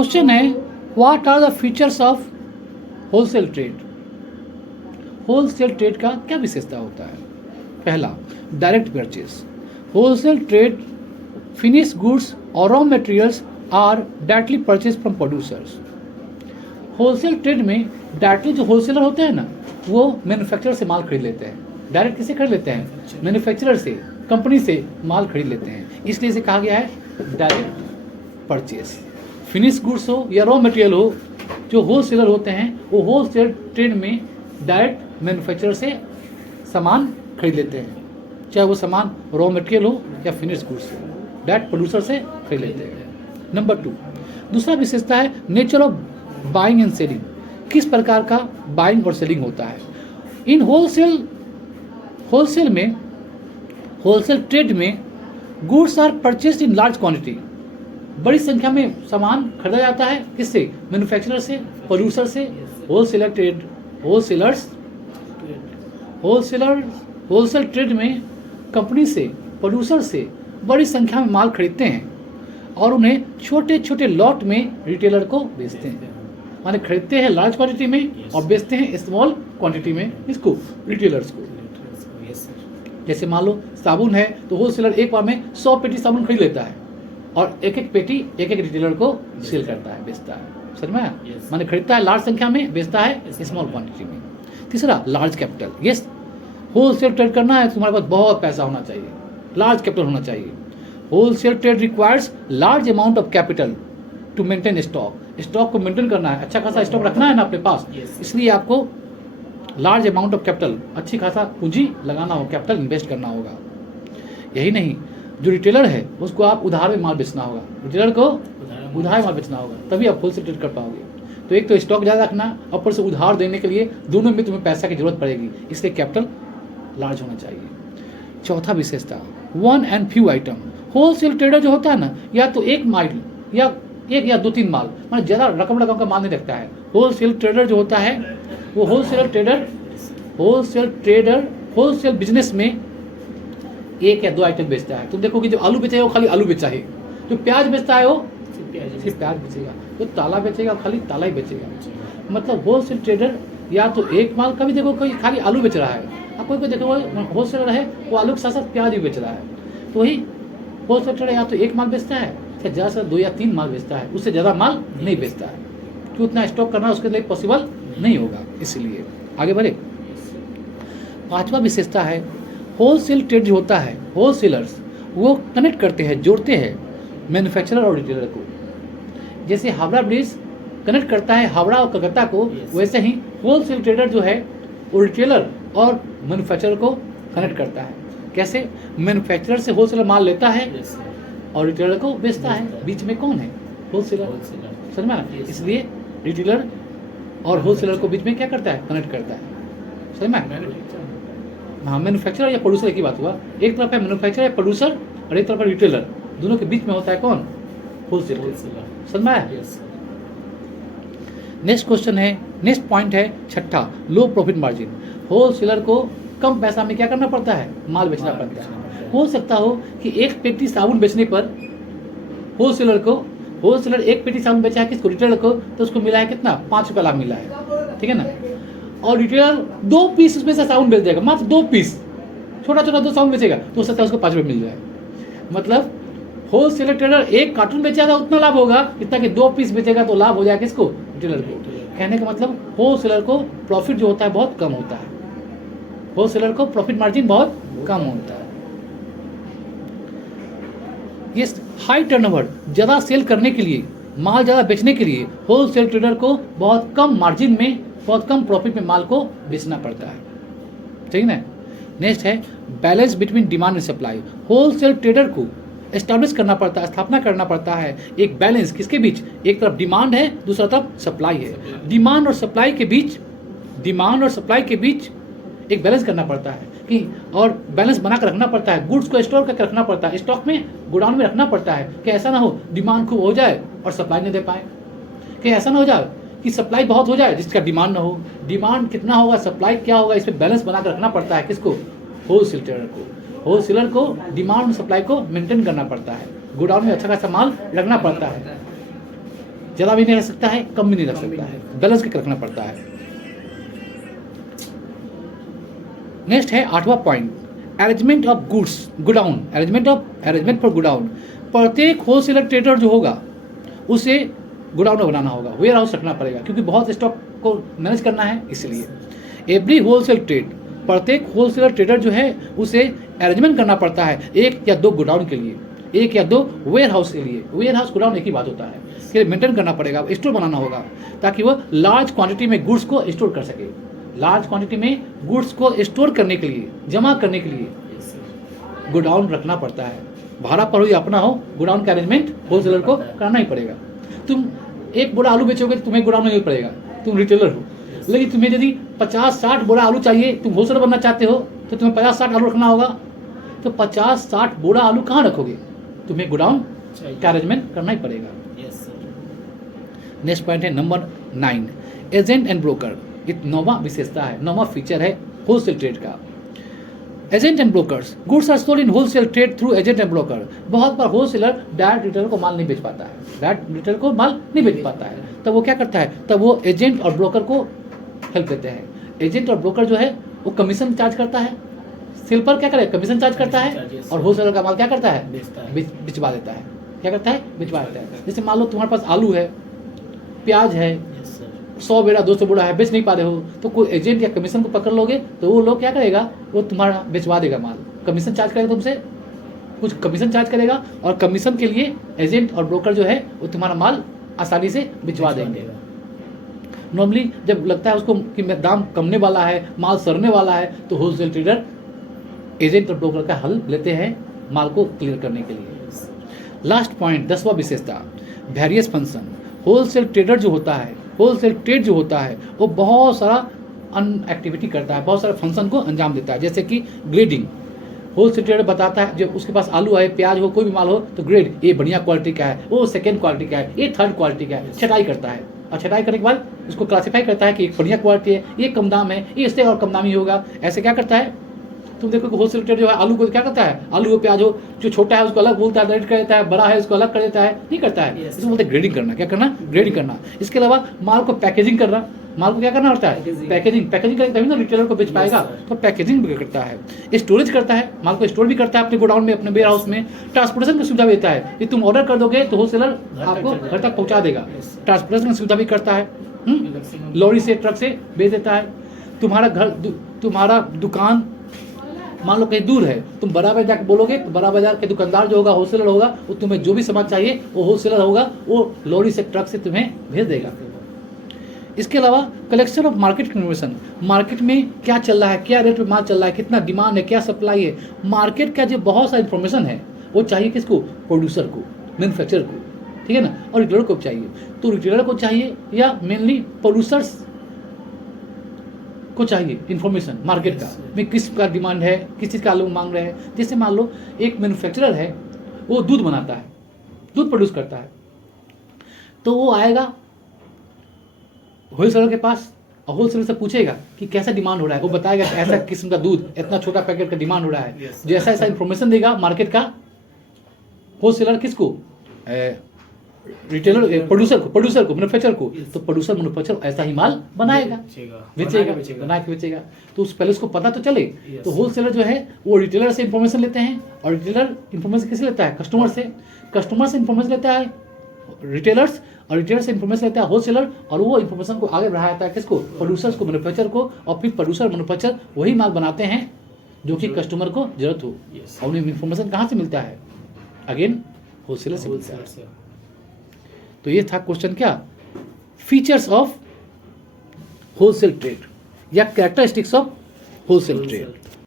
Question है, what are the features of wholesale trade. Wholesale trade का क्या विशेषता होता है? पहला, direct purchase. Wholesale trade finish goods और raw materials are directly purchase from producers. Wholesale trade में डायरेक्टली जो होलसेलर होते हैं ना, वो मैन्युफैक्चरर से माल खरीद लेते हैं। डायरेक्ट किसे खरीद लेते हैं? मैन्युफैक्चरर से, कंपनी से माल खरीद लेते हैं, इसलिए इसे कहा गया है डायरेक्ट परचेज। फिनिश गुड्स हो या रॉ मटेरियल हो, जो होलसेलर होते हैं वो होलसेल ट्रेड में डायरेक्ट मैन्युफैक्चरर से सामान खरीद लेते हैं, चाहे वो सामान रॉ मटेरियल हो या फिनिश गुड्स हो, डायरेक्ट प्रोड्यूसर से खरीद लेते हैं। नंबर 2, दूसरा विशेषता है nature of buying and selling. किस प्रकार का बाइंग और सेलिंग होता है? इन होलसेल ट्रेड में goods are purchased in large quantity. बड़ी संख्या में सामान खरीदा जाता है, किससे? मैन्युफैक्चरर से, प्रोड्यूसर से। होलसेल ट्रेड में कंपनी से, प्रोड्यूसर से बड़ी संख्या में माल खरीदते हैं और उन्हें छोटे छोटे लॉट में रिटेलर को बेचते हैं। माने खरीदते हैं लार्ज क्वांटिटी में और बेचते हैं स्मॉल क्वांटिटी में, इसको रिटेलर्स को। जैसे मान लो साबुन है तो होलसेलर एक बार में 100 पेटी साबुन खरीद लेता है और एक एक पेटी एक एक रिटेलर को सेल करता है, बेचता है। समझ में आया? माने खरीदता है लार्ज संख्या में, बेचता है स्मॉल क्वांटिटी में। तीसरा, large capital. Yes, wholesale trade करना है, तुम्हारे पास बहुत पैसा होना चाहिए, लार्ज कैपिटल होना चाहिए। Wholesale trade requires large amount of capital to maintain stock. Stock को मेंटेन करना है, अच्छा खासा स्टॉक रखना है ना अपने पास, इसलिए आपको लार्ज अमाउंट ऑफ कैपिटल, अच्छी खासा पूंजी लगाना हो, कैपिटल इन्वेस्ट करना होगा। यही नहीं, जो रिटेलर है उसको आप उधार में माल बेचना होगा, रिटेलर को उधार माल बेचना होगा, तभी आप होलसेल ट्रेड कर पाओगे। तो एक तो स्टॉक ज़्यादा रखना, ऊपर से उधार देने के लिए दोनों में तुम्हें पैसा की जरूरत पड़ेगी, इसलिए कैपिटल लार्ज होना चाहिए। चौथा विशेषता, one and few item. Wholesale trader जो होता है ना, या तो एक माल या एक या 2-3 माल, मतलब ज़्यादा रकम का माल नहीं रखता है। होलसेल ट्रेडर जो होता है वो होलसेल बिजनेस में 1 या 2 आइटम बेचता है। तुम देखो कि जो आलू बेचेगा वो खाली आलू बेचा है, जो प्याज बेचता है वो सिर्फ प्याज बेचेगा, जो ताला बेचेगा खाली ताला ही बेचेगा। मतलब होलसेल ट्रेडर या तो एक माल, कभी देखो कोई खाली आलू बेच रहा है, अब कोई देखो होलसेलर है वो आलू के साथ साथ प्याज भी बेच रहा है। तो वही होलसेल ट्रेडर या तो एक माल बेचता है, या ज़्यादा से 2 या 3 माल बेचता है, उससे ज़्यादा माल नहीं बेचता है, क्योंकि उतना स्टॉक करना उसके लिए पॉसिबल नहीं होगा। इसलिए आगे बढ़े। 5वां विशेषता है, होलसेल ट्रेड जो होता है, होलसेलर्स वो कनेक्ट करते हैं, जोड़ते हैं मैन्युफैक्चरर और रिटेलर को। जैसे हावड़ा ब्रिज कनेक्ट करता है हावड़ा और कलकत्ता को, वैसे ही होलसेल ट्रेडर जो है वो रिटेलर और मैन्युफैक्चरर को कनेक्ट करता है। कैसे? मैन्युफैक्चरर से होलसेलर माल लेता है और रिटेलर को बेचता है, बीच में कौन है? होलसेलर। समझ में? इसलिए रिटेलर और होलसेलर को बीच में क्या करता है? कनेक्ट करता है। समझ में? हाँ, मैन्युफैक्चरर या प्रोड्यूसर एक ही बात हुआ। एक तरफ है मैन्युफैक्चरर या प्रोड्यूसर और एक तरफ है रिटेलर, दोनों के बीच में होता है कौन? होलसेलर। समझ में आया? नेक्स्ट क्वेश्चन है, नेक्स्ट पॉइंट है 6ठा, लो प्रॉफिट मार्जिन। होलसेलर को कम पैसा में क्या करना पड़ता है? माल बेचना पड़ता है। हो सकता हो कि एक पेटी साबुन बेचने पर होलसेलर एक पेटी साबुन बेचा है किसको? रिटेलर को, तो उसको मिला है कितना? 5 रुपये लाभ मिला है, ठीक है ना। और रिटेलर 2 पीस उसमें से साबुन बेच देगा, मात्र 2 पीस, छोटा 2 साबुन बेचेगा, तो हो सकता है उसको 5 रुपये मिल जाए। मतलब होलसेलर ट्रेडर एक कार्टून बेचेगा उतना लाभ होगा, इतना कि 2 पीस बेचेगा तो लाभ हो जाएगा किसको? रिटेलर को। कहने का मतलब होलसेलर को प्रॉफिट जो होता है बहुत कम होता है, होलसेलर को प्रॉफिट मार्जिन बहुत कम होता है। ये हाई टर्नओवर, ज़्यादा सेल करने के लिए, माल ज़्यादा बेचने के लिए होलसेल ट्रेडर को बहुत कम मार्जिन में, बहुत कम प्रॉफिट में माल को बेचना पड़ता है, ठीक है ना। नेक्स्ट है balance between demand and supply. Wholesale trader को एस्टैब्लिश करना पड़ता है, स्थापना करना पड़ता है एक बैलेंस, किसके बीच? एक तरफ डिमांड है, दूसरा तरफ सप्लाई है। डिमांड और सप्लाई के बीच एक बैलेंस करना पड़ता है कि, और बैलेंस बना कर रखना पड़ता है। गुड्स को स्टोर करके रखना पड़ता है, स्टॉक में, गोडाउन में रखना पड़ता है कि ऐसा ना हो डिमांड खूब हो जाए और सप्लाई नहीं दे पाए, कि ऐसा ना हो जाए कि सप्लाई बहुत हो जाए जिसका डिमांड ना हो। डिमांड कितना होगा, सप्लाई क्या होगा, इस पर बैलेंस बना कर रखना पड़ता है किसको? होलसेल ट्रेडर को। होलसेलर को डिमांड और सप्लाई को मेंटेन करना पड़ता है, गोडाउन में अच्छा खासा माल रखना पड़ता है, ज़्यादा भी नहीं रख सकता है, कम भी नहीं रख सकता है, बैलेंस करके रखना पड़ता है। नेक्स्ट है 8वां point, arrangement of goods godown, arrangement for godown. प्रत्येक होलसेलर ट्रेडर जो होगा उसे गोडाउन में बनाना होगा, वेयर हाउस रखना पड़ेगा, क्योंकि बहुत स्टॉक को मैनेज करना है इसलिए। एवरी होलसेल ट्रेड, प्रत्येक होलसेलर ट्रेडर जो है उसे अरेंजमेंट करना पड़ता है 1 या 2 गोडाउन के लिए, 1 या 2 वेयर हाउस के लिए। वेयर हाउस गोडाउन एक ही बात होता है कि मेंटेन करना पड़ेगा, स्टोर बनाना होगा ताकि वो लार्ज क्वांटिटी में गुड्स को स्टोर कर सके। लार्ज क्वांटिटी में गुड्स को स्टोर करने के लिए, जमा करने के लिए गोडाउन रखना पड़ता है। भाड़ा पर हो या अपना हो, गोडाउन का अरेंजमेंट होलसेलर को करना ही पड़ेगा। तुम 1 बोरा आलू बेचोगे तो तुम्हें गोडाउन नहीं पड़ेगा, तुम रिटेलर हो। लेकिन तुम्हें यदि 50-60 बोरा आलू चाहिए, तुम होलसेलर बनना चाहते हो, तो तुम्हें 50-60 आलू रखना होगा। तो 50-60 बोरा आलू कहाँ रखोगे? तुम्हें गोडाउन का अरेंजमेंट करना ही पड़ेगा। नेक्स्ट पॉइंट है नंबर 9, एजेंट एंड ब्रोकर। एक 9वां विशेषता है, 9वां फीचर है होलसेल ट्रेड का। Agent and brokers, goods are sold in wholesale trade through agent and broker. बहुत बार होलसेलर डायरेक्ट रिटेलर को माल नहीं बेच पाता है, डायरेक्ट रिटेलर को माल नहीं बेच पाता है, तब वो क्या करता है, तब वो एजेंट और ब्रोकर को हेल्प देते हैं। एजेंट और ब्रोकर जो है वो कमीशन चार्ज करता है, सेल पर क्या करे, कमीशन चार्ज करता है, और होलसेलर का माल क्या करता है, बिचवा देता है। क्या करता है, बिचवा देता है। जैसे मान लो तुम्हारे पास आलू है, प्याज है, 100 बोरा 200 बोरा है, बेच नहीं पा रहे हो, तो कोई एजेंट या कमीशन को पकड़ लोगे तो वो लोग क्या करेगा, वो तुम्हारा बेचवा देगा माल, कमीशन चार्ज करेगा, तुमसे कुछ कमीशन चार्ज करेगा, और कमीशन के लिए एजेंट और ब्रोकर जो है वो तुम्हारा माल आसानी से बिचवा देंगे। नॉर्मली जब लगता है उसको कि दाम कमने वाला है, माल सड़ने वाला है, तो होलसेल ट्रेडर एजेंट और ब्रोकर का हेल्प लेते हैं माल को क्लियर करने के लिए। लास्ट पॉइंट 10वां विशेषता, वेरियस फंक्शन। होलसेल ट्रेडर जो होता है, होलसेल ट्रेड जो होता है वो बहुत सारा एक्टिविटी करता है, बहुत सारे फंक्शन को अंजाम देता है। जैसे कि ग्रेडिंग, होलसेल ट्रेडर बताता है, जब उसके पास आलू है, प्याज हो, कोई भी माल हो, तो ग्रेड, ये बढ़िया क्वालिटी का है, वो सेकेंड क्वालिटी का है, ये थर्ड क्वालिटी का है। छटाई करता है, और छटाई करने के बाद उसको क्लासीफाई करता है कि एक बढ़िया क्वालिटी है, ये कम दाम है, ये इससे और कम दामी होगा। ऐसे क्या करता है, तुम देखो कि होलसेल ट्रेड जो है आलू को क्या करता है, आलू हो प्याज हो, जो छोटा है उसको अलग बोलता है, रेट कर देता है, बड़ा है उसको अलग कर देता है, नहीं करता है। इसको बोलते हैं ग्रेडिंग करना। क्या करना, ग्रेडिंग करना। इसके अलावा माल को पैकेजिंग करना, माल को क्या करना होता है, पैकेजिंग करेंगे तभी ना रिटेलर को बेच पाएगा, तो पैकेजिंग भी करता है। स्टोरेज करता है, माल को स्टोर भी करता है अपने गोडाउन में, अपने वेयर हाउस में। ट्रांसपोर्टेशन की सुविधा देता है कि तुम ऑर्डर कर दोगे तो होलसेलर आपको घर तक पहुंचा देगा, ट्रांसपोर्टेशन की सुविधा भी करता है। लॉरी से, ट्रक से बेच देता है। तुम्हारा घर, तुम्हारा दुकान मान लो कहीं दूर है, तुम बड़ा बाजार जाकर बोलोगे तो बड़ा बाजार के दुकानदार जो होगा, होलसेलर होगा, वो तुम्हें जो भी सामान चाहिए वो होलसेलर होगा, वो लॉरी से, ट्रक से तुम्हें भेज देगा। इसके अलावा collection of market information, market में क्या चल रहा है, क्या रेट में माल चल रहा है, कितना डिमांड है, क्या सप्लाई है, मार्केट का जो बहुत सारा इन्फॉर्मेशन है वो चाहिए किसको, प्रोड्यूसर को, मैन्युफैक्चरर को, ठीक है ना, और रिटेलर को चाहिए। तो रिटेलर को चाहिए या मेनली प्रोड्यूसर्स को चाहिए इन्फॉर्मेशन मार्केट का, में किस का डिमांड है, किस चीज़ का लोग मांग रहे हैं। जैसे मान लो एक मैन्युफैक्चरर है, वो दूध बनाता है, दूध प्रोड्यूस करता है, तो वो आएगा होलसेलर के पास और होलसेलर से पूछेगा कि कैसा डिमांड हो रहा है। वो बताएगा कि ऐसा किस्म का दूध, इतना छोटा पैकेट का डिमांड हो रहा है। जो ऐसा ऐसा इन्फॉर्मेशन देगा मार्केट का होलसेलर किसको, रिटेलर, प्रोड्यूसर को, मैन्युफैक्चरर को। तो प्रोड्यूसर मैन्युफैक्चरर ऐसा ही माल बनाएगा, बेचेगा, बना के बेचेगा। तो उस पहले उसको पता तो चले। तो होलसेलर जो है वो रिटेलर से इन्फॉर्मेशन लेते हैं, और रिटेलर इन्फॉर्मेशन किससे लेता है, कस्टमर से। कस्टमर से इन्फॉर्मेशन लेता है रिटेलर्स, और रिटेलर से इन्फॉर्मेशन लेता है होलसेलर, और वो इन्फॉर्मेशन को आगे बढ़ाता है किसको, प्रोड्यूसर्स को, मैन्युफैक्चरर को। और फिर प्रोड्यूसर मैन्युफैक्चरर वही माल बनाते हैं जो कि कस्टमर को जरूरत हो। और उन्हें इन्फॉर्मेशन कहाँ से मिलता है, अगेन होलसेलर से मिलता है। तो ये था क्वेश्चन, क्या फीचर्स ऑफ होलसेल ट्रेड या कैरेक्टरिस्टिक्स ऑफ होलसेल ट्रेड।